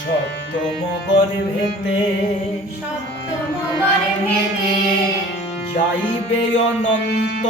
সপ্তম গর্ভেতে সপ্তম গর্ভেতে যাইবে অনন্ত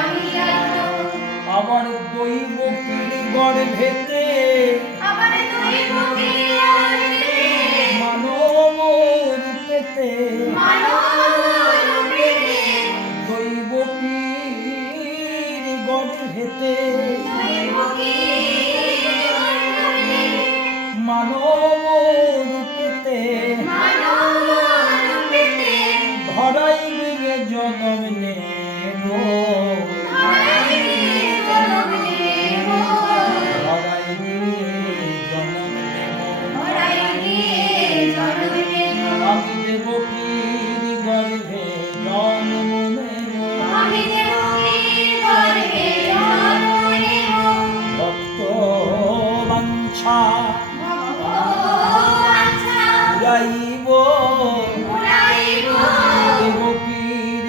আমি যাব আমার দৈব গর্ভেতে মানব রূপেতে দৈব গর্ভেতে মানবরূপিতে ধরাই দিকে জনম নেব। আমি দেব উড়াইব উড়াইব। দেব পীর